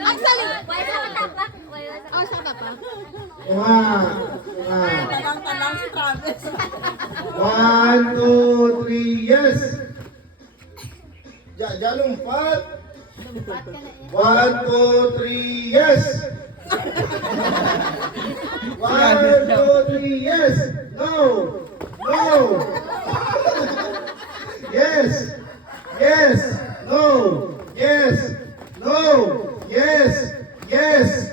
Ang salit. Oh, sa pa. Talang si Travis. 1, 2, 3, yes! Jalumpat! 1, 2, 3, yes! 1, 2, 3, yes! No! No! Yes! Yes! No! Yes! No! Yes! Yes!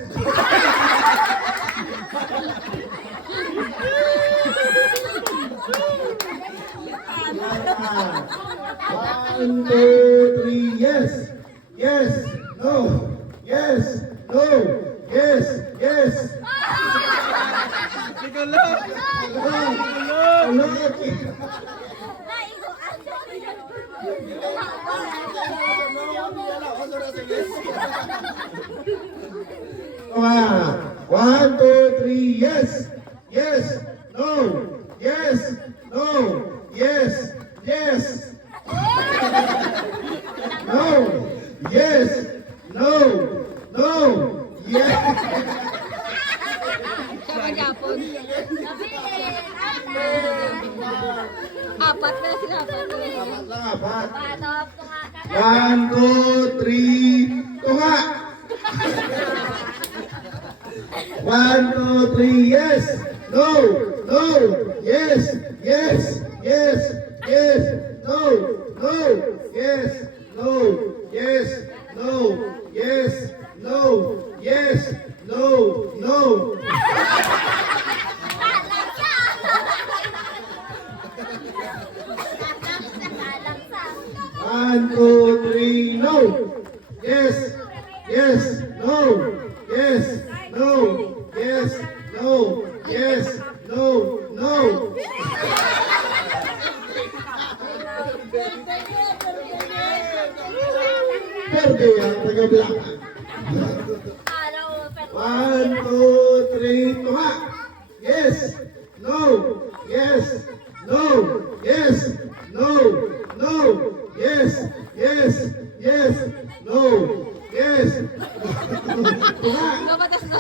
One, two, three, yes, yes, no, yes, no, yes, yes. One, two, three, yes, yes, no, yes, no, yes, yes. No, yes, no, no, yes. Siya Japon. Apat na sila. Apat lang, apat. 1, 2, 3, tunga. 1, 2, 3, yes, no, no, yes, yes, yes, yes, no, no, yes, no, yes, no, yes, no, yes, no, no. One, two, three, no. Yes, yes, no. Yes, no. Yes, no. Yes, no, no. Perde ang taga-black. 1, 2, 3, tunga. Yes, no. Yes, no. Yes, no. No. Yes, yes, yes, no. Yes. Tunga. Nabatas na.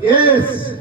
Yes.